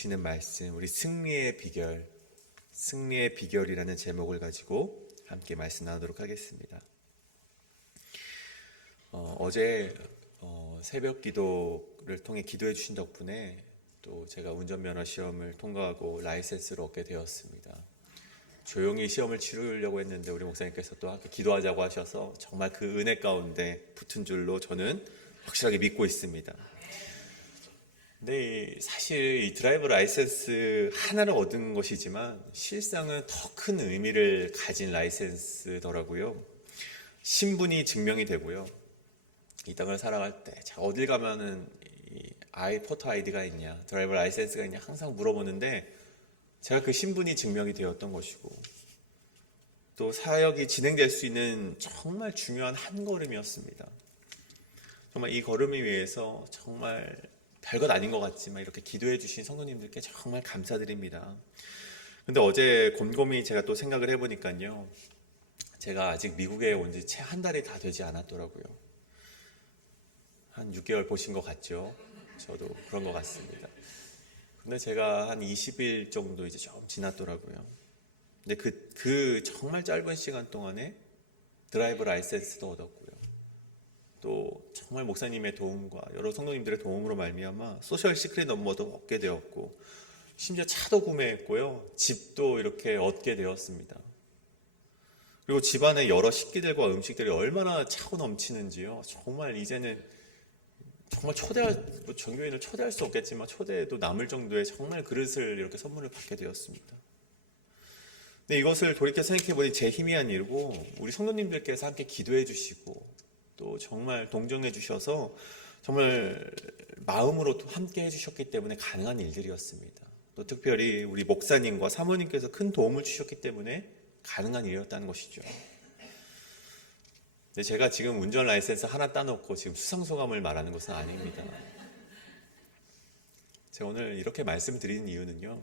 주시는 말씀, 우리 승리의 비결이라는 제목을 가지고 함께 말씀 나누도록 하겠습니다. 어제 새벽 기도를 통해 기도해 주신 덕분에 또 제가 운전면허 시험을 통과하고 라이센스를 얻게 되었습니다. 조용히 시험을 치르려고 했는데 우리 목사님께서 또 함께 기도하자고 하셔서 정말 그 은혜 가운데 붙은 줄로 저는 확실하게 믿고 있습니다. 근데 사실 이 드라이버 라이센스 하나를 얻은 것이지만 실상은 더 큰 의미를 가진 라이센스더라고요. 신분이 증명이 되고요. 이 땅을 살아갈 때 어딜 가면은 포터 아이디가 있냐, 드라이버 라이센스가 있냐 항상 물어보는데 제가 그 신분이 증명이 되었던 것이고 또 사역이 진행될 수 있는 정말 중요한 한 걸음이었습니다. 정말 이 걸음을 위해서 정말 별것 아닌 것 같지만 이렇게 기도해 주신 성도님들께 정말 감사드립니다. 근데 어제 곰곰이 제가 또 생각을 해보니까요, 제가 아직 미국에 온 지 채 한 달이 다 되지 않았더라고요. 한 6개월 보신 것 같죠? 저도 그런 것 같습니다. 근데 제가 한 20일 정도 이제 좀 지났더라고요. 근데 그 정말 짧은 시간 동안에 드라이버 라이센스도 얻었고요. 또 정말 목사님의 도움과 여러 성도님들의 도움으로 말미암아 소셜 시크릿 넘버도 얻게 되었고 심지어 차도 구매했고요. 집도 이렇게 얻게 되었습니다. 그리고 집안에 여러 식기들과 음식들이 얼마나 차고 넘치는지요. 정말 이제는 정말 전교인을 초대할 수 없겠지만 초대해도 남을 정도의 정말 그릇을 이렇게 선물을 받게 되었습니다. 근데 이것을 돌이켜 생각해보니 제 힘이 아니고 우리 성도님들께서 함께 기도해 주시고 또 정말 동정해 주셔서 정말 마음으로 함께 해주셨기 때문에 가능한 일들이었습니다. 또 특별히 우리 목사님과 사모님께서 큰 도움을 주셨기 때문에 가능한 일이었다는 것이죠. 근데 제가 지금 운전 라이센스 하나 따놓고 지금 수상소감을 말하는 것은 아닙니다. 제가 오늘 이렇게 말씀드리는 이유는요,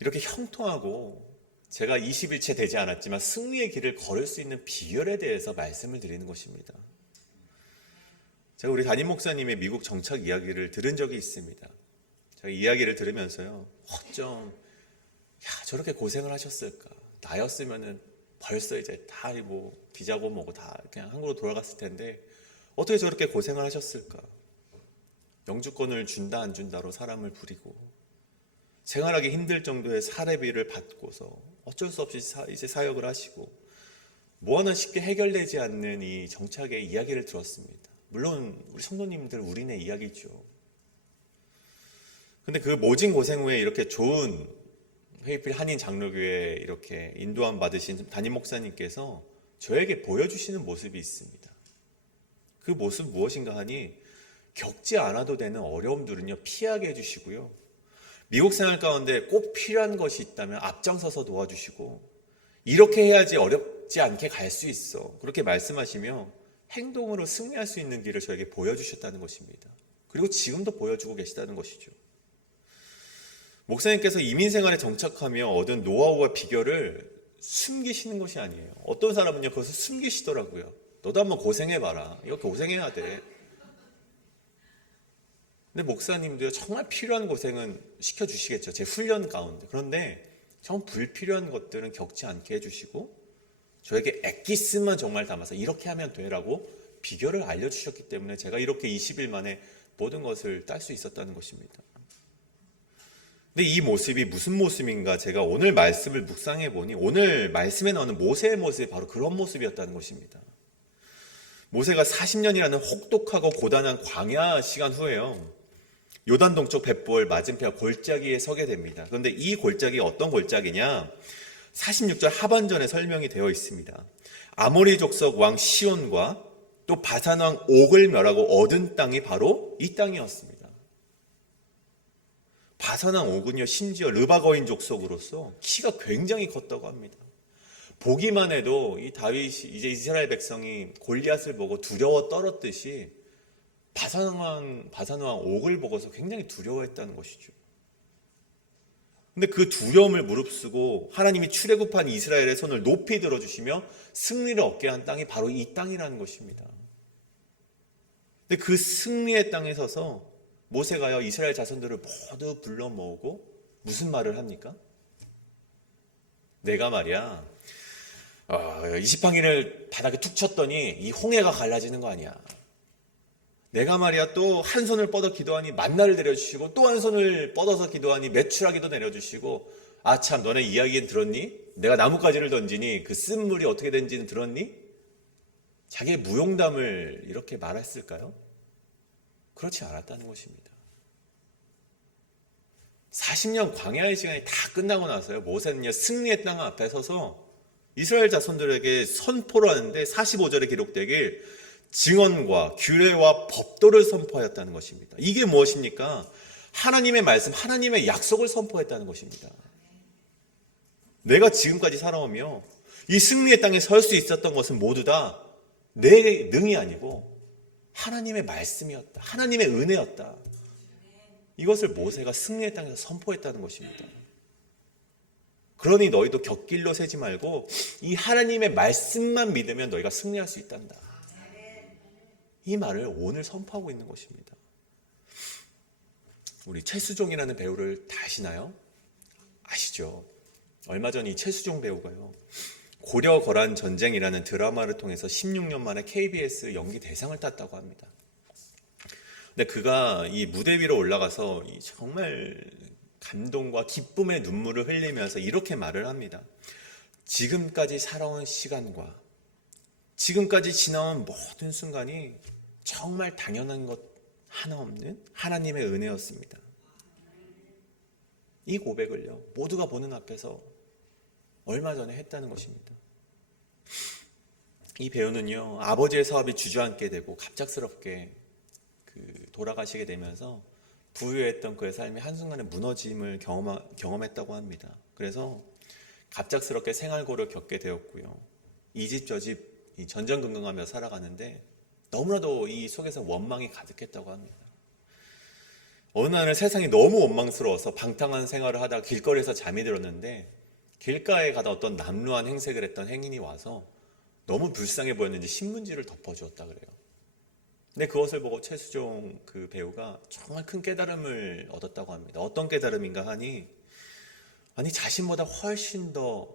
이렇게 형통하고 제가 20일째 되지 않았지만 승리의 길을 걸을 수 있는 비결에 대해서 말씀을 드리는 것입니다. 제가 우리 담임 목사님의 미국 정착 이야기를 들은 적이 있습니다. 제가 이야기를 들으면서요, 어쩜 저렇게 고생을 하셨을까? 나였으면은 벌써 이제 다 비자고 뭐고 다 그냥 한국으로 돌아갔을 텐데 어떻게 저렇게 고생을 하셨을까? 영주권을 준다 안 준다로 사람을 부리고 생활하기 힘들 정도의 사례비를 받고서 어쩔 수 없이 이제 사역을 하시고 뭐 하나 쉽게 해결되지 않는 이 정착의 이야기를 들었습니다. 물론 우리 성도님들 우리네 이야기죠. 근데 그 모진 고생 후에 이렇게 좋은 회의필 한인 장로교회 이렇게 인도함 받으신 담임 목사님께서 저에게 보여주시는 모습이 있습니다. 그 모습 무엇인가 하니 겪지 않아도 되는 어려움들은요 피하게 해주시고요. 미국 생활 가운데 꼭 필요한 것이 있다면 앞장서서 도와주시고 이렇게 해야지 어렵지 않게 갈 수 있어. 그렇게 말씀하시며 행동으로 승리할 수 있는 길을 저에게 보여주셨다는 것입니다. 그리고 지금도 보여주고 계시다는 것이죠. 목사님께서 이민생활에 정착하며 얻은 노하우와 비결을 숨기시는 것이 아니에요. 어떤 사람은요 그것을 숨기시더라고요. 너도 한번 고생해봐라. 이거 고생해야 돼. 근데 목사님도요 정말 필요한 고생은 시켜주시겠죠. 제 훈련 가운데. 그런데 정말 불필요한 것들은 겪지 않게 해주시고 저에게 엑기스만 정말 담아서 이렇게 하면 되라고 비결을 알려주셨기 때문에 제가 이렇게 20일 만에 모든 것을 딸 수 있었다는 것입니다. 근데 이 모습이 무슨 모습인가 제가 오늘 말씀을 묵상해 보니 오늘 말씀에 나오는 모세의 모습이 바로 그런 모습이었다는 것입니다. 모세가 40년이라는 혹독하고 고단한 광야 시간 후에요. 요단 동쪽 벳볼 맞은편 골짜기에 서게 됩니다. 그런데 이 골짜기가 어떤 골짜기냐? 46절 하반전에 설명이 되어 있습니다. 아모리 족속 왕 시온과 또 바산 왕 옥을 멸하고 얻은 땅이 바로 이 땅이었습니다. 바산 왕 옥은요 심지어 르바거인 족속으로서 키가 굉장히 컸다고 합니다. 보기만 해도 이 다윗이 이제 이스라엘 백성이 골리앗을 보고 두려워 떨었듯이 바산 왕 옥을 보고서 굉장히 두려워했다는 것이죠. 근데 그 두려움을 무릅쓰고 하나님이 출애굽한 이스라엘의 손을 높이 들어주시며 승리를 얻게 한 땅이 바로 이 땅이라는 것입니다. 근데 그 승리의 땅에 서서 모세가요 이스라엘 자손들을 모두 불러 모으고 무슨 말을 합니까? 내가 말이야 20항이를 바닥에 툭 쳤더니 이 홍해가 갈라지는 거 아니야. 내가 말이야 또 한 손을 뻗어 기도하니 만나를 내려주시고 또 한 손을 뻗어서 기도하니 메추라기도 내려주시고 참 너네 이야기는 들었니? 내가 나뭇가지를 던지니 그 쓴 물이 어떻게 된지는 들었니? 자기의 무용담을 이렇게 말했을까요? 그렇지 않았다는 것입니다. 40년 광야의 시간이 다 끝나고 나서요 모세는요 승리의 땅 앞에 서서 이스라엘 자손들에게 선포를 하는데 45절에 기록되길 증언과 규례와 법도를 선포하였다는 것입니다. 이게 무엇입니까? 하나님의 말씀, 하나님의 약속을 선포했다는 것입니다. 내가 지금까지 살아오며 이 승리의 땅에 설 수 있었던 것은 모두 다 내 능이 아니고 하나님의 말씀이었다. 하나님의 은혜였다. 이것을 모세가 승리의 땅에서 선포했다는 것입니다. 그러니 너희도 곁길로 세지 말고 이 하나님의 말씀만 믿으면 너희가 승리할 수 있단다. 이 말을 오늘 선포하고 있는 것입니다. 우리 최수종이라는 배우를 다 아시나요? 아시죠? 얼마 전 이 최수종 배우가요 고려 거란 전쟁이라는 드라마를 통해서 16년 만에 KBS 연기 대상을 땄다고 합니다. 근데 그가 이 무대 위로 올라가서 이 정말 감동과 기쁨의 눈물을 흘리면서 이렇게 말을 합니다. 지금까지 살아온 시간과 지금까지 지나온 모든 순간이 정말 당연한 것 하나 없는 하나님의 은혜였습니다. 이 고백을요 모두가 보는 앞에서 얼마 전에 했다는 것입니다. 이 배우는요 아버지의 사업이 주저앉게 되고 갑작스럽게 돌아가시게 되면서 부유했던 그의 삶이 한순간에 무너짐을 경험했다고 합니다. 그래서 갑작스럽게 생활고를 겪게 되었고요. 이 집 저 집 전전긍긍하며 살아가는데 너무나도 이 속에서 원망이 가득했다고 합니다. 어느 날 세상이 너무 원망스러워서 방탕한 생활을 하다가 길거리에서 잠이 들었는데 길가에 가다 어떤 남루한 행색을 했던 행인이 와서 너무 불쌍해 보였는지 신문지를 덮어주었다 그래요. 근데 그것을 보고 최수종 그 배우가 정말 큰 깨달음을 얻었다고 합니다. 어떤 깨달음인가 하니 아니 자신보다 훨씬 더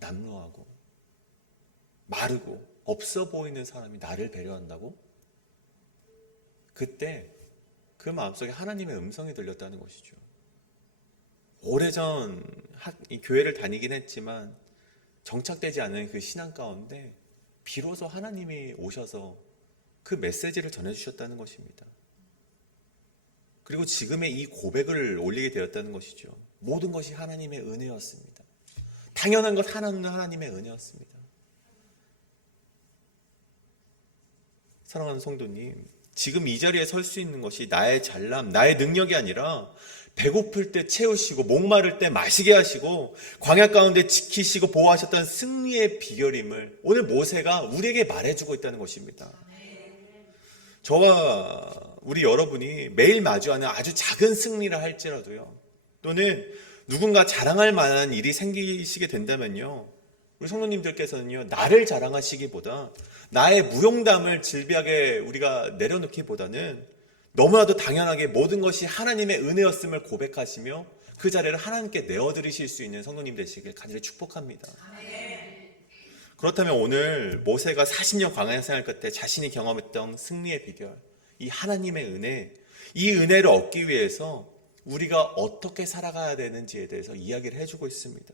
남루하고 마르고 없어 보이는 사람이 나를 배려한다고? 그때 그 마음속에 하나님의 음성이 들렸다는 것이죠. 오래전 이 교회를 다니긴 했지만 정착되지 않은 그 신앙 가운데 비로소 하나님이 오셔서 그 메시지를 전해주셨다는 것입니다. 그리고 지금의 이 고백을 올리게 되었다는 것이죠. 모든 것이 하나님의 은혜였습니다. 당연한 것 하나는 하나님의 은혜였습니다. 사랑하는 성도님, 지금 이 자리에 설 수 있는 것이 나의 잘남, 나의 능력이 아니라 배고플 때 채우시고 목마를 때 마시게 하시고 광야 가운데 지키시고 보호하셨던 승리의 비결임을 오늘 모세가 우리에게 말해주고 있다는 것입니다. 저와 우리 여러분이 매일 마주하는 아주 작은 승리라 할지라도요, 또는 누군가 자랑할 만한 일이 생기시게 된다면요, 우리 성도님들께서는요 나를 자랑하시기보다 나의 무용담을 질비하게 우리가 내려놓기보다는 너무나도 당연하게 모든 것이 하나님의 은혜였음을 고백하시며 그 자리를 하나님께 내어드리실 수 있는 성도님 되시길 간절히 축복합니다. 그렇다면 오늘 모세가 40년 광야 생활 끝에 자신이 경험했던 승리의 비결, 이 하나님의 은혜, 이 은혜를 얻기 위해서 우리가 어떻게 살아가야 되는지에 대해서 이야기를 해주고 있습니다.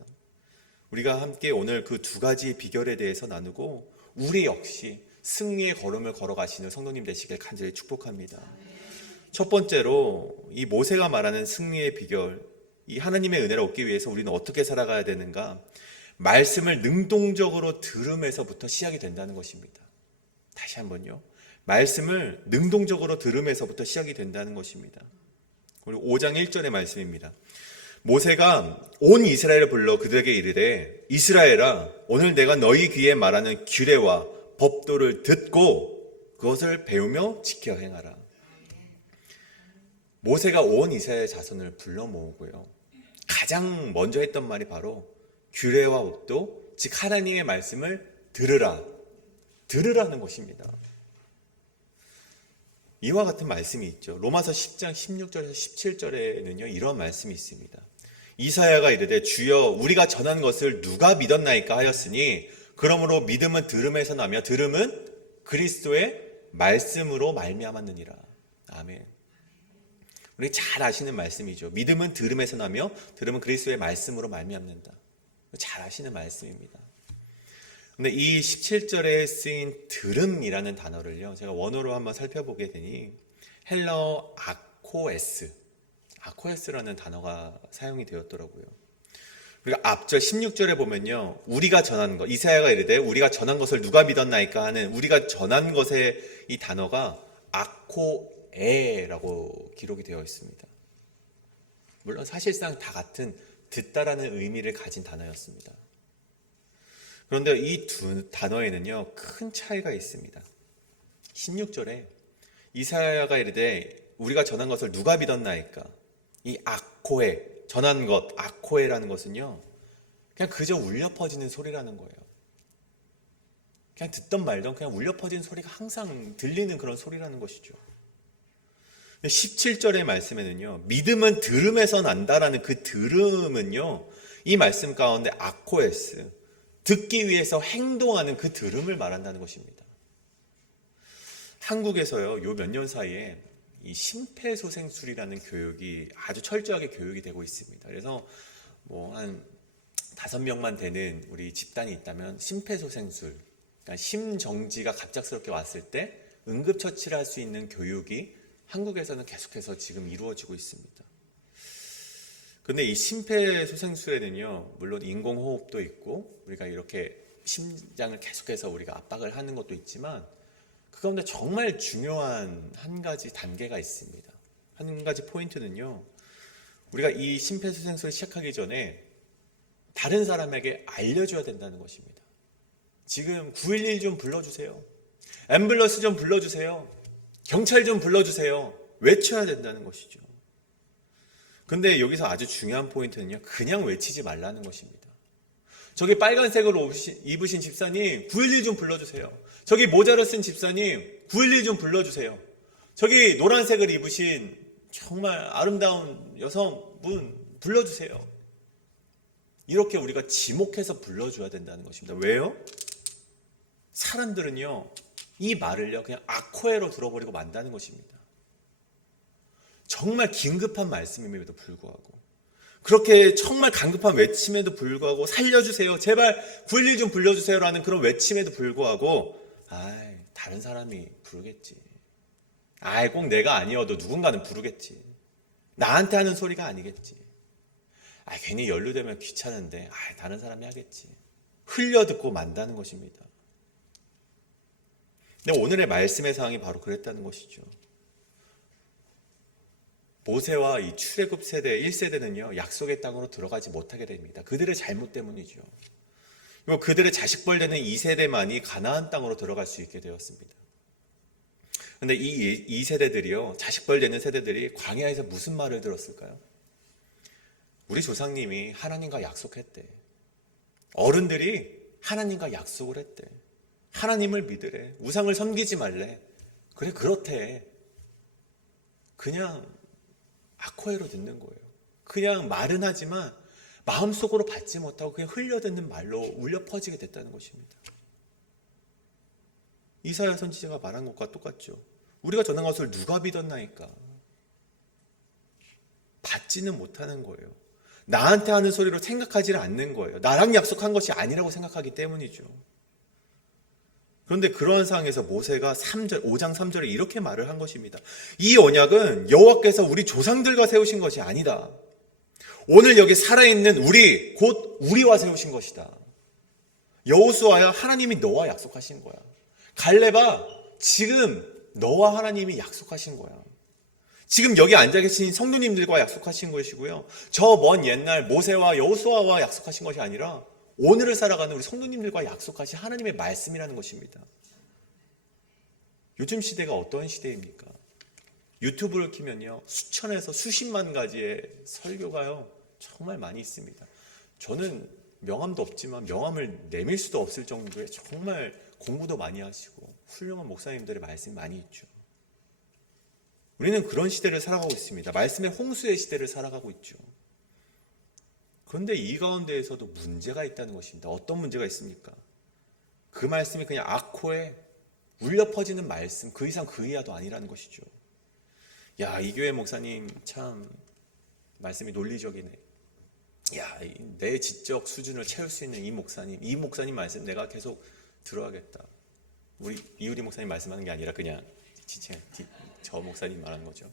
우리가 함께 오늘 그 두 가지 비결에 대해서 나누고 우리 역시 승리의 걸음을 걸어가시는 성도님 되시길 간절히 축복합니다. 첫 번째로 이 모세가 말하는 승리의 비결, 이 하나님의 은혜를 얻기 위해서 우리는 어떻게 살아가야 되는가? 말씀을 능동적으로 들음에서부터 시작이 된다는 것입니다. 다시 한번요. 말씀을 능동적으로 들음에서부터 시작이 된다는 것입니다. 우리 5장 1절의 말씀입니다. 모세가 온 이스라엘을 불러 그들에게 이르되 이스라엘아 오늘 내가 너희 귀에 말하는 규례와 법도를 듣고 그것을 배우며 지켜 행하라. 모세가 온 이스라엘 자손을 불러 모으고요, 가장 먼저 했던 말이 바로 규례와 법도, 즉 하나님의 말씀을 들으라는 것입니다. 이와 같은 말씀이 있죠. 로마서 10장 16절에서 17절에는요, 이런 말씀이 있습니다. 이사야가 이르되 주여 우리가 전한 것을 누가 믿었나이까 하였으니 그러므로 믿음은 들음에서 나며 들음은 그리스도의 말씀으로 말미암았느니라. 아멘. 우리 잘 아시는 말씀이죠. 믿음은 들음에서 나며 들음은 그리스도의 말씀으로 말미암는다. 잘 아시는 말씀입니다. 근데 이 17절에 쓰인 들음이라는 단어를요, 제가 원어로 한번 살펴보게 되니 헬라어 아코에스라는 단어가 사용이 되었더라고요. 그리고 앞절 16절에 보면요, 우리가 전한 것, 이사야가 이르되 우리가 전한 것을 누가 믿었나이까 하는 우리가 전한 것의 이 단어가 아코에라고 기록이 되어 있습니다. 물론 사실상 다 같은 듣다라는 의미를 가진 단어였습니다. 그런데 이 두 단어에는요, 큰 차이가 있습니다. 16절에 이사야가 이르되 우리가 전한 것을 누가 믿었나이까? 이 아코에, 전한 것, 아코에라는 것은요, 그냥 그저 울려 퍼지는 소리라는 거예요. 그냥 듣던 말던 그냥 울려 퍼지는 소리가 항상 들리는 그런 소리라는 것이죠. 17절의 말씀에는요, 믿음은 들음에서 난다라는 그 들음은요, 이 말씀 가운데 아코에스, 듣기 위해서 행동하는 그 들음을 말한다는 것입니다. 한국에서요, 요 몇 년 사이에 이 심폐소생술이라는 교육이 아주 철저하게 교육이 되고 있습니다. 그래서 뭐 한 5명만 되는 우리 집단이 있다면 심폐소생술, 그러니까 심정지가 갑작스럽게 왔을 때 응급처치를 할 수 있는 교육이 한국에서는 계속해서 지금 이루어지고 있습니다. 근데 이 심폐소생술에는요, 물론 인공호흡도 있고 우리가 이렇게 심장을 계속해서 우리가 압박을 하는 것도 있지만 그 가운데 정말 중요한 한 가지 단계가 있습니다. 한 가지 포인트는요, 우리가 이 심폐소생술을 시작하기 전에 다른 사람에게 알려줘야 된다는 것입니다. 지금 911 좀 불러주세요. 앰뷸런스 좀 불러주세요. 경찰 좀 불러주세요. 외쳐야 된다는 것이죠. 근데 여기서 아주 중요한 포인트는요, 그냥 외치지 말라는 것입니다. 저기 빨간색으로 입으신 집사님 911 좀 불러주세요. 저기 모자를 쓴 집사님 911 좀 불러주세요. 저기 노란색을 입으신 정말 아름다운 여성분 불러주세요. 이렇게 우리가 지목해서 불러줘야 된다는 것입니다. 왜요? 사람들은요, 이 말을요 그냥 아코에로 들어버리고 만다는 것입니다. 정말 긴급한 말씀임에도 불구하고, 그렇게 정말 간급한 외침에도 불구하고, 살려주세요, 제발 911 좀 불러주세요라는 그런 외침에도 불구하고, 다른 사람이 부르겠지. 꼭 내가 아니어도 누군가는 부르겠지. 나한테 하는 소리가 아니겠지. 괜히 연루되면 귀찮은데 다른 사람이 하겠지. 흘려듣고 만다는 것입니다. 근데 오늘의 말씀의 상황이 바로 그랬다는 것이죠. 모세와 이 출애굽 세대 1세대는요 약속의 땅으로 들어가지 못하게 됩니다. 그들의 잘못 때문이죠. 그리고 그들의 자식벌 되는 2세대만이 가나안 땅으로 들어갈 수 있게 되었습니다. 그런데 이 2세대들이요, 자식벌 되는 세대들이 광야에서 무슨 말을 들었을까요? 우리 조상님이 하나님과 약속했대. 어른들이 하나님과 약속을 했대. 하나님을 믿으래. 우상을 섬기지 말래. 그래, 그렇대. 그냥 아코에로 듣는 거예요. 그냥 말은 하지만 마음속으로 받지 못하고 그냥 흘려듣는 말로 울려 퍼지게 됐다는 것입니다. 이사야 선지자가 말한 것과 똑같죠. 우리가 전한 것을 누가 믿었나이까? 받지는 못하는 거예요. 나한테 하는 소리로 생각하지 않는 거예요. 나랑 약속한 것이 아니라고 생각하기 때문이죠. 그런데 그러한 상황에서 모세가 5장 3절에 이렇게 말을 한 것입니다. 이 언약은 여호와께서 우리 조상들과 세우신 것이 아니다. 오늘 여기 살아있는 우리, 곧 우리와 세우신 것이다. 여호수아야, 하나님이 너와 약속하신 거야. 갈렙아, 지금 너와 하나님이 약속하신 거야. 지금 여기 앉아 계신 성도님들과 약속하신 것이고요. 저 먼 옛날 모세와 여호수아와 약속하신 것이 아니라 오늘을 살아가는 우리 성도님들과 약속하신 하나님의 말씀이라는 것입니다. 요즘 시대가 어떤 시대입니까? 유튜브를 키면요, 수천에서 수십만 가지의 설교가요 정말 많이 있습니다. 저는 명함도 없지만 명함을 내밀 수도 없을 정도의 정말 공부도 많이 하시고 훌륭한 목사님들의 말씀이 많이 있죠. 우리는 그런 시대를 살아가고 있습니다. 말씀의 홍수의 시대를 살아가고 있죠. 그런데 이 가운데에서도 문제가 있다는 것입니다. 어떤 문제가 있습니까? 그 말씀이 그냥 악호에 울려 퍼지는 말씀, 그 이상 그 이하도 아니라는 것이죠. 야, 이 교회 목사님 참 말씀이 논리적이네. 야, 내 지적 수준을 채울 수 있는 이 목사님 말씀 내가 계속 들어야겠다. 우리 이우리 목사님 말씀하는 게 아니라 그냥 저 목사님 말하는 거죠.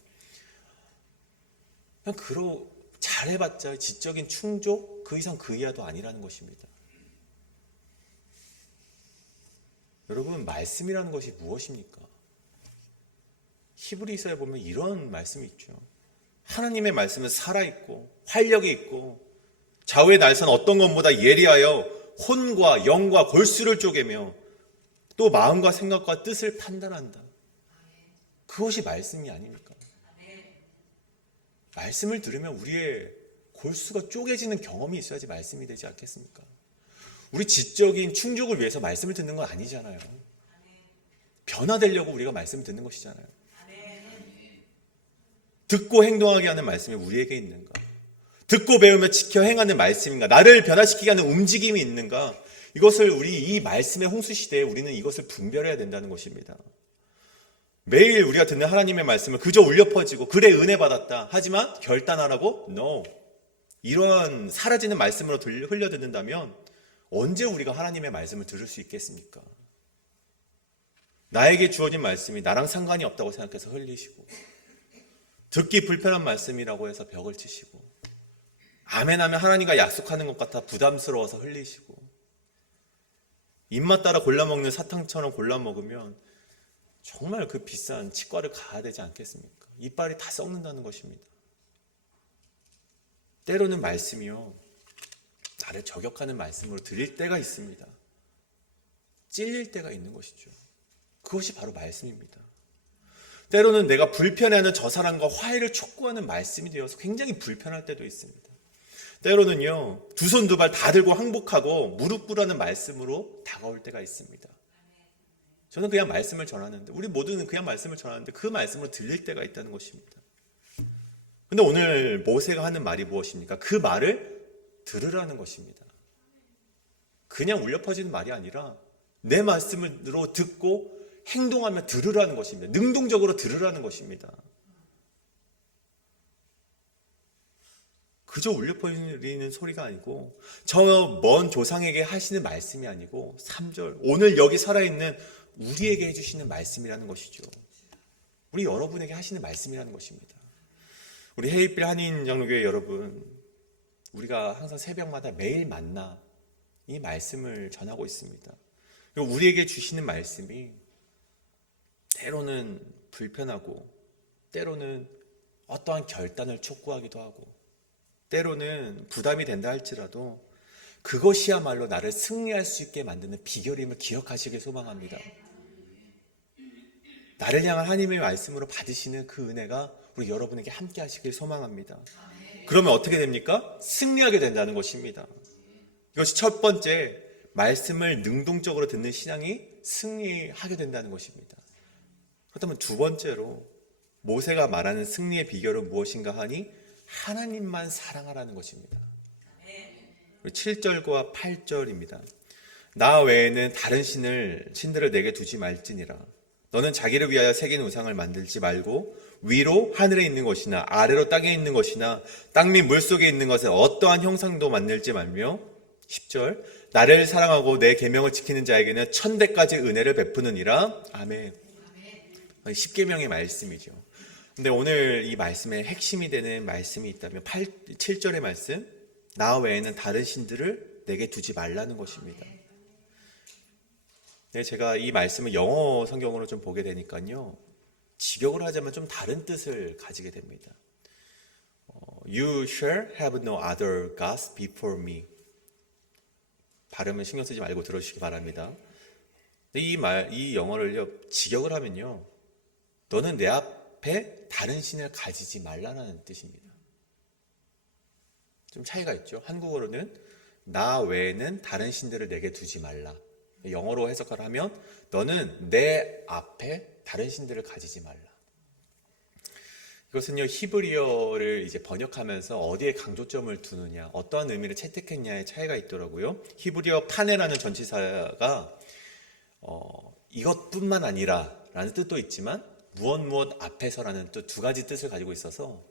그냥 잘해봤자 지적인 충족, 그 이상 그 이하도 아니라는 것입니다. 여러분, 말씀이라는 것이 무엇입니까? 히브리서에 보면 이런 말씀이 있죠. 하나님의 말씀은 살아있고 활력이 있고 좌우의 날선 어떤 것보다 예리하여 혼과 영과 골수를 쪼개며 또 마음과 생각과 뜻을 판단한다. 그것이 말씀이 아닙니까? 말씀을 들으면 우리의 골수가 쪼개지는 경험이 있어야지 말씀이 되지 않겠습니까? 우리 지적인 충족을 위해서 말씀을 듣는 건 아니잖아요. 변화되려고 우리가 말씀을 듣는 것이잖아요. 듣고 행동하게 하는 말씀이 우리에게 있는가? 듣고 배우며 지켜 행하는 말씀인가? 나를 변화시키게 하는 움직임이 있는가? 이것을 이 말씀의 홍수 시대에 우리는 이것을 분별해야 된다는 것입니다. 매일 우리가 듣는 하나님의 말씀을 그저 울려 퍼지고 그래 은혜 받았다 하지만 결단하라고? No. 이런 사라지는 말씀으로 흘려 듣는다면 언제 우리가 하나님의 말씀을 들을 수 있겠습니까? 나에게 주어진 말씀이 나랑 상관이 없다고 생각해서 흘리시고 듣기 불편한 말씀이라고 해서 벽을 치시고 아멘하면 하나님과 약속하는 것 같아 부담스러워서 흘리시고 입맛 따라 골라먹는 사탕처럼 골라먹으면 정말 그 비싼 치과를 가야 되지 않겠습니까? 이빨이 다 썩는다는 것입니다. 때로는 말씀이요, 나를 저격하는 말씀으로 들릴 때가 있습니다. 찔릴 때가 있는 것이죠. 그것이 바로 말씀입니다. 때로는 내가 불편해하는 저 사람과 화해를 촉구하는 말씀이 되어서 굉장히 불편할 때도 있습니다. 때로는요, 두 손 두 발 다 들고 항복하고 무릎 꿇으라는 말씀으로 다가올 때가 있습니다. 저는 그냥 말씀을 전하는데, 우리 모두는 그냥 말씀을 전하는데 그 말씀으로 들릴 때가 있다는 것입니다. 근데 오늘 모세가 하는 말이 무엇입니까? 그 말을 들으라는 것입니다. 그냥 울려 퍼지는 말이 아니라 내 말씀으로 듣고 행동하며 들으라는 것입니다. 능동적으로 들으라는 것입니다. 그저 울려 퍼지는 소리가 아니고 저 먼 조상에게 하시는 말씀이 아니고 3절 오늘 여기 살아있는 우리에게 해주시는 말씀이라는 것이죠. 우리 여러분에게 하시는 말씀이라는 것입니다. 우리 헤이필 한인장로교회 여러분, 우리가 항상 새벽마다 매일 만나 이 말씀을 전하고 있습니다. 그리고 우리에게 주시는 말씀이 때로는 불편하고 때로는 어떠한 결단을 촉구하기도 하고 때로는 부담이 된다 할지라도 그것이야말로 나를 승리할 수 있게 만드는 비결임을 기억하시길 소망합니다. 나를 향한 하나님의 말씀으로 받으시는 그 은혜가 우리 여러분에게 함께 하시길 소망합니다. 그러면 어떻게 됩니까? 승리하게 된다는 것입니다. 이것이 첫 번째, 말씀을 능동적으로 듣는 신앙이 승리하게 된다는 것입니다. 그렇다면 두 번째로 모세가 말하는 승리의 비결은 무엇인가 하니 하나님만 사랑하라는 것입니다. 7절과 8절입니다. 나 외에는 다른 신들을 내게 두지 말지니라. 너는 자기를 위하여 새긴 우상을 만들지 말고 위로 하늘에 있는 것이나 아래로 땅에 있는 것이나 땅 및 물속에 있는 것에 어떠한 형상도 만들지 말며 10절 나를 사랑하고 내 계명을 지키는 자에게는 1000대까지 은혜를 베푸느니라. 아멘. 10계명의 말씀이죠. 근데 오늘 이 말씀의 핵심이 되는 말씀이 있다면 7절의 말씀, 나 외에는 다른 신들을 내게 두지 말라는 것입니다. 네, 제가 이 말씀을 영어 성경으로 좀 보게 되니까요, 직역을 하자면 좀 다른 뜻을 가지게 됩니다. You shall have no other gods before me. 발음은 신경 쓰지 말고 들어주시기 바랍니다. 이 영어를 직역을 하면요, 너는 내 앞에 다른 신을 가지지 말라는 뜻입니다. 좀 차이가 있죠. 한국어로는 나 외에는 다른 신들을 내게 두지 말라. 영어로 해석을 하면 너는 내 앞에 다른 신들을 가지지 말라. 이것은요, 히브리어를 이제 번역하면서 어디에 강조점을 두느냐, 어떠한 의미를 채택했냐의 차이가 있더라고요. 히브리어 파네라는 전치사가 이것뿐만 아니라 라는 뜻도 있지만 무엇 앞에서라는 또 두 가지 뜻을 가지고 있어서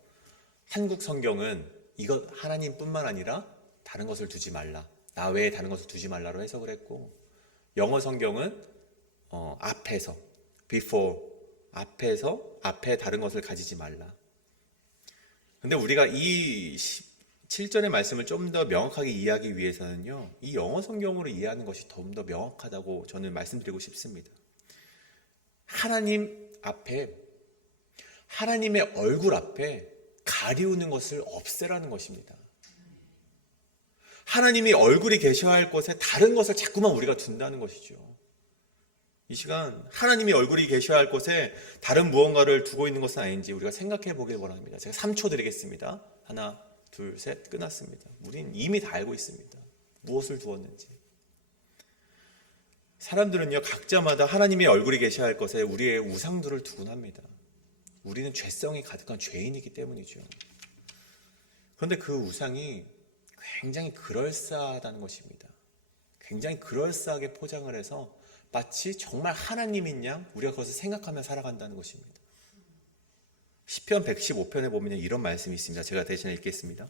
한국 성경은 이것 하나님뿐만 아니라 다른 것을 두지 말라, 나 외에 다른 것을 두지 말라로 해석을 했고, 영어 성경은 앞에서, before, 앞에 다른 것을 가지지 말라. 근데 우리가 이 7절의 말씀을 좀 더 명확하게 이해하기 위해서는요, 이 영어 성경으로 이해하는 것이 좀 더 명확하다고 저는 말씀드리고 싶습니다. 하나님 앞에, 하나님의 얼굴 앞에 가리우는 것을 없애라는 것입니다. 하나님이 얼굴이 계셔야 할 곳에 다른 것을 자꾸만 우리가 둔다는 것이죠. 이 시간 하나님이 얼굴이 계셔야 할 곳에 다른 무언가를 두고 있는 것은 아닌지 우리가 생각해 보길 원합니다. 제가 3초 드리겠습니다. 하나, 둘, 셋, 끝났습니다. 우린 이미 다 알고 있습니다. 무엇을 두었는지. 사람들은요, 각자마다 하나님의 얼굴이 계셔야 할 것에 우리의 우상들을 두곤 합니다. 우리는 죄성이 가득한 죄인이기 때문이죠. 그런데 그 우상이 굉장히 그럴싸하다는 것입니다. 굉장히 그럴싸하게 포장을 해서 마치 정말 하나님인 양 우리가 그것을 생각하며 살아간다는 것입니다. 시편 115편에 보면 이런 말씀이 있습니다. 제가 대신 읽겠습니다.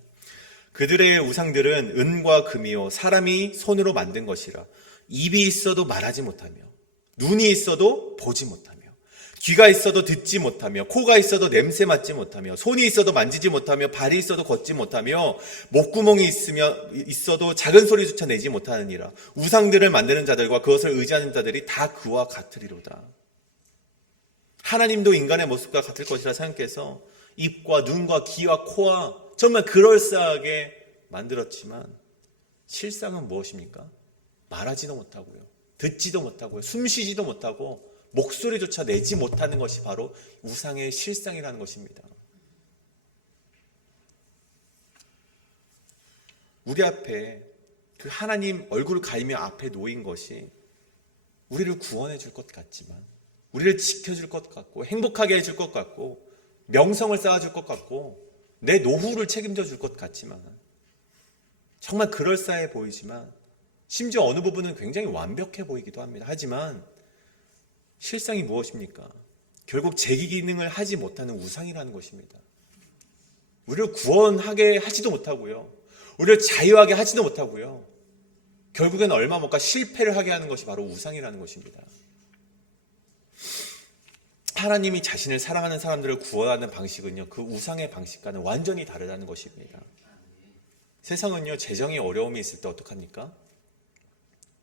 그들의 우상들은 은과 금이요 사람이 손으로 만든 것이라. 입이 있어도 말하지 못하며, 눈이 있어도 보지 못하며, 귀가 있어도 듣지 못하며, 코가 있어도 냄새 맡지 못하며, 손이 있어도 만지지 못하며, 발이 있어도 걷지 못하며, 목구멍이 있어도 작은 소리조차 내지 못하느니라. 우상들을 만드는 자들과 그것을 의지하는 자들이 다 그와 같으리로다. 하나님도 인간의 모습과 같을 것이라 생각해서 입과 눈과 귀와 코와 정말 그럴싸하게 만들었지만 실상은 무엇입니까? 말하지도 못하고요, 듣지도 못하고요, 숨쉬지도 못하고 목소리조차 내지 못하는 것이 바로 우상의 실상이라는 것입니다. 우리 앞에 그 하나님 얼굴을 가리며 앞에 놓인 것이 우리를 구원해 줄 것 같지만, 우리를 지켜줄 것 같고, 행복하게 해줄 것 같고, 명성을 쌓아줄 것 같고, 내 노후를 책임져 줄 것 같지만, 정말 그럴싸해 보이지만, 심지어 어느 부분은 굉장히 완벽해 보이기도 합니다. 하지만 실상이 무엇입니까? 결국 제기 기능을 하지 못하는 우상이라는 것입니다. 우리를 구원하게 하지도 못하고요, 우리를 자유하게 하지도 못하고요, 결국엔 얼마 못 가 실패를 하게 하는 것이 바로 우상이라는 것입니다. 하나님이 자신을 사랑하는 사람들을 구원하는 방식은요, 그 우상의 방식과는 완전히 다르다는 것입니다. 세상은요, 재정에 어려움이 있을 때 어떡합니까?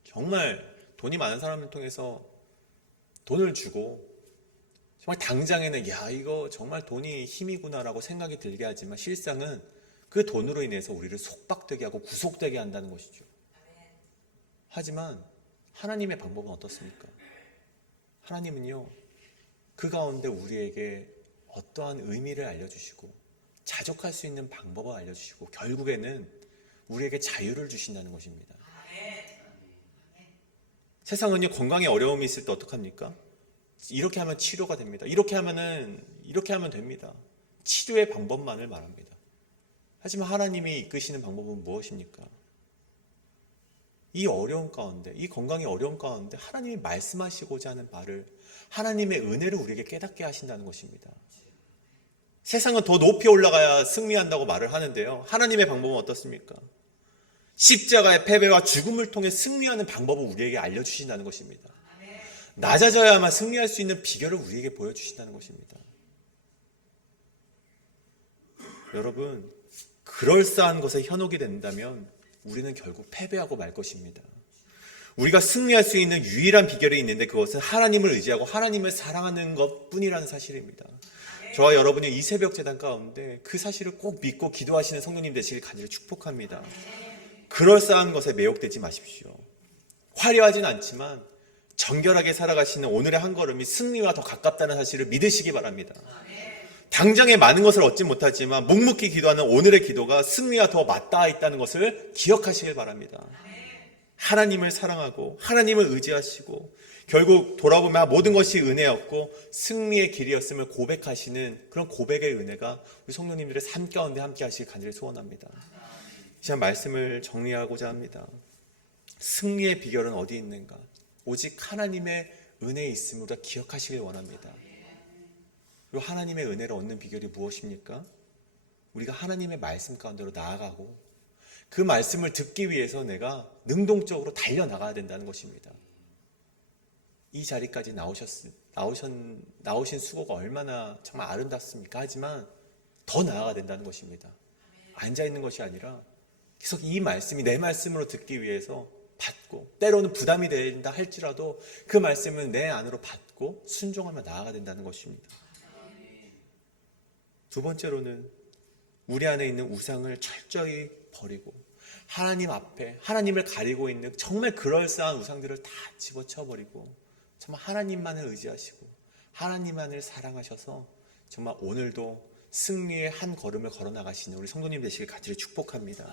정말 돈이 많은 사람을 통해서 돈을 주고, 정말 당장에는 야, 이거 정말 돈이 힘이구나라고 생각이 들게 하지만 실상은 그 돈으로 인해서 우리를 속박되게 하고 구속되게 한다는 것이죠. 하지만 하나님의 방법은 어떻습니까? 하나님은요, 그 가운데 우리에게 어떠한 의미를 알려주시고 자족할 수 있는 방법을 알려주시고 결국에는 우리에게 자유를 주신다는 것입니다. 세상은요, 건강에 어려움이 있을 때 어떡합니까? 이렇게 하면 치료가 됩니다. 이렇게 하면 됩니다. 치료의 방법만을 말합니다. 하지만 하나님이 이끄시는 방법은 무엇입니까? 이 어려움 가운데, 이 건강의 어려움 가운데 하나님이 말씀하시고자 하는 바를, 하나님의 은혜를 우리에게 깨닫게 하신다는 것입니다. 세상은 더 높이 올라가야 승리한다고 말을 하는데요, 하나님의 방법은 어떻습니까? 십자가의 패배와 죽음을 통해 승리하는 방법을 우리에게 알려주신다는 것입니다. 낮아져야만 승리할 수 있는 비결을 우리에게 보여주신다는 것입니다. 여러분, 그럴싸한 것에 현혹이 된다면 우리는 결국 패배하고 말 것입니다. 우리가 승리할 수 있는 유일한 비결이 있는데 그것은 하나님을 의지하고 하나님을 사랑하는 것뿐이라는 사실입니다. 저와 여러분이 이 새벽 제단 가운데 그 사실을 꼭 믿고 기도하시는 성도님 되시길 간절히 축복합니다. 그럴싸한 것에 매혹되지 마십시오. 화려하진 않지만 정결하게 살아가시는 오늘의 한 걸음이 승리와 더 가깝다는 사실을 믿으시기 바랍니다. 당장에 많은 것을 얻지 못하지만 묵묵히 기도하는 오늘의 기도가 승리와 더 맞닿아 있다는 것을 기억하시길 바랍니다. 하나님을 사랑하고 하나님을 의지하시고 결국 돌아보면 모든 것이 은혜였고 승리의 길이었음을 고백하시는 그런 고백의 은혜가 우리 성도님들의 삶 가운데 함께 하시길 간절히 소원합니다. 이 시간 말씀을 정리하고자 합니다. 승리의 비결은 어디 있는가? 오직 하나님의 은혜에 있음을 우리가 기억하시길 원합니다. 그리고 하나님의 은혜를 얻는 비결이 무엇입니까? 우리가 하나님의 말씀 가운데로 나아가고 그 말씀을 듣기 위해서 내가 능동적으로 달려나가야 된다는 것입니다. 이 자리까지 나오신 수고가 얼마나 정말 아름답습니까? 하지만 더 나아가야 된다는 것입니다. 앉아있는 것이 아니라 계속 이 말씀이 내 말씀으로 듣기 위해서 받고 때로는 부담이 된다 할지라도 그 말씀은 내 안으로 받고 순종하며 나아가야 된다는 것입니다. 두 번째로는 우리 안에 있는 우상을 철저히 버리고 하나님 앞에 하나님을 가리고 있는 정말 그럴싸한 우상들을 다 집어쳐버리고 정말 하나님만을 의지하시고 하나님만을 사랑하셔서 정말 오늘도 승리의 한 걸음을 걸어나가시는 우리 성도님 되시길 간절히 축복합니다.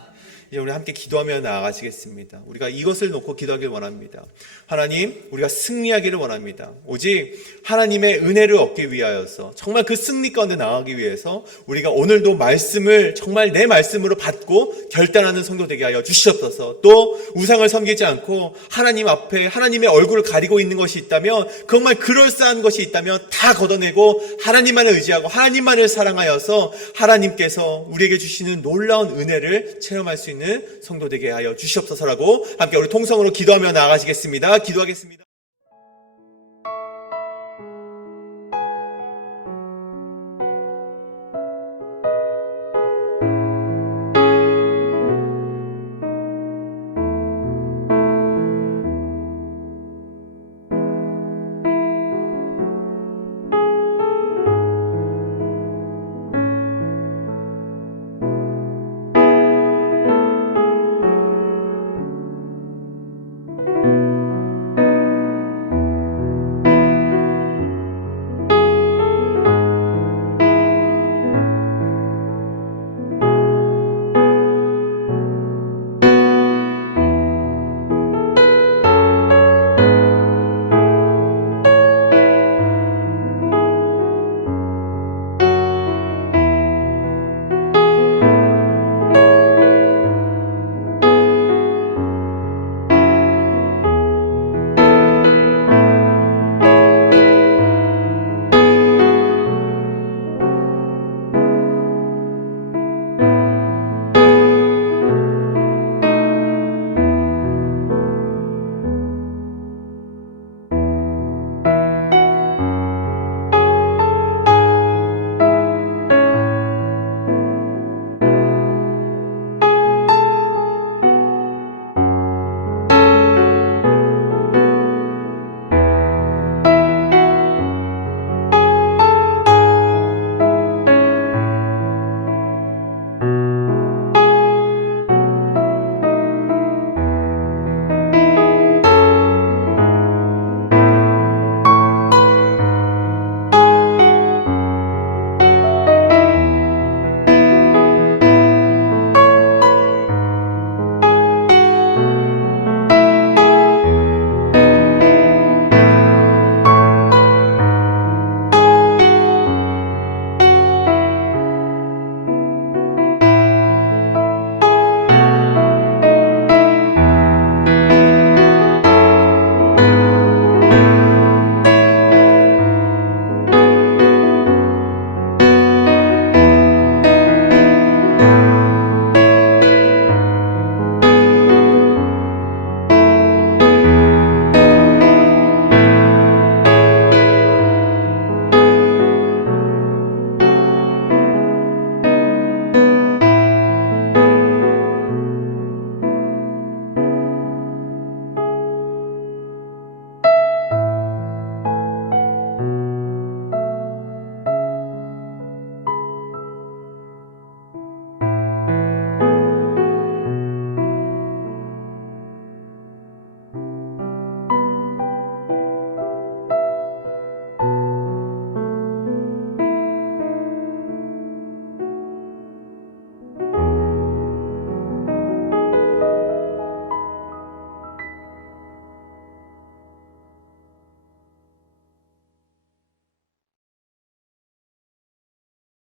이제 우리 함께 기도하며 나아가시겠습니다. 우리가 이것을 놓고 기도하길 원합니다. 하나님, 우리가 승리하기를 원합니다. 오직 하나님의 은혜를 얻기 위하여서 정말 그 승리 가운데 나아가기 위해서 우리가 오늘도 말씀을 정말 내 말씀으로 받고 결단하는 성도 되게 하여 주시옵소서. 또 우상을 섬기지 않고 하나님 앞에 하나님의 얼굴을 가리고 있는 것이 있다면 정말 그럴싸한 것이 있다면 다 걷어내고 하나님만을 의지하고 하나님만을 사랑하여 하나님께서 우리에게 주시는 놀라운 은혜를 체험할 수 있는 성도 되게 하여 주시옵소서라고 함께 우리 통성으로 기도하며 나아가시겠습니다. 기도하겠습니다.